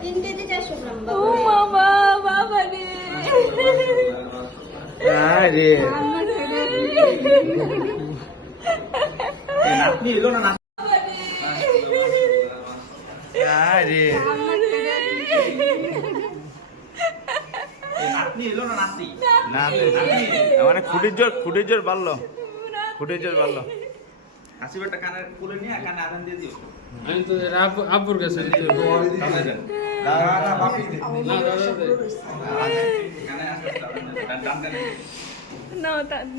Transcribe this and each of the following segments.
3 KG 400 গ্রাম। ও বাবা, বাবা রে। আরে নাতনি এলো না নাতনি। আরে নাতনি এলো না নাতনি। না মানে খুঁটির জোর বাড়লো, খুঁটির জোর বাড়লো। হাসিবারটা কানের কুলে নিয়ে কানে আদান দিয়ে দিও। আমি তো আব্বুর কাছে দিতে হবে। কানে দেন। না বাপি না দাদা কানে আসতে ডান কানে। না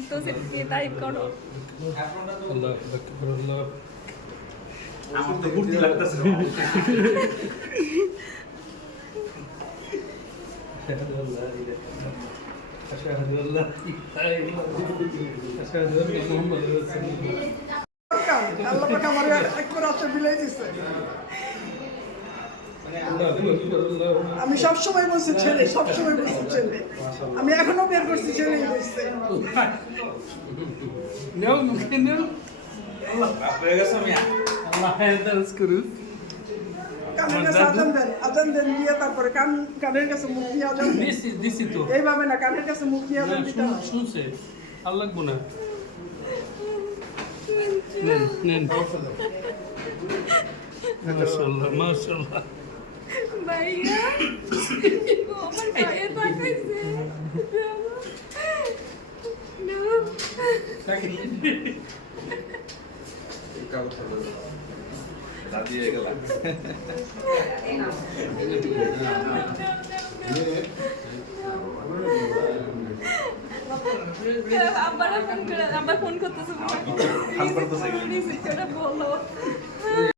তো সে টাইপ করো। আল্লাহ আকবার আল্লাহ। আমার তো ঘুরতে লাগতেছে। আশহাদু আল্লা ইলাহা ইল্লাল্লাহ আশহাদু আন্না মুহাম্মাদুর রাসূলুল্লাহ। আল্লাহ পাক আমার একবার আশা বিলাই দিছে। আল্লাহু আকবার আল্লাহু আমি সবসময় বলছি ছেলে, সবসময় বলছি ছেলে। আমি এখনো বের করছি ছেলেই বলছে। নেও মুখে নেও। বাপ হয়ে গেছে মিয়া। আল্লাহ হেদায়েত করুন। কানের কাছে আজান দেন দিয়ে তারপরে কানের কাছে মুখ দিয়ে আজান দেন। দিছি তো। এইভাবে না, কানের কাছে মুখ দিয়ে আজান দিতে হয়। শুনছে আর লাগবো না। নেন নেন মাশাআল্লাহ মাশাআল্লাহ। ভাইয়া ও আমার পায়ে তাকাইছে। দাদি হয়ে গেল। আবার ফোন করতেছে। হাল করতেছে। বলো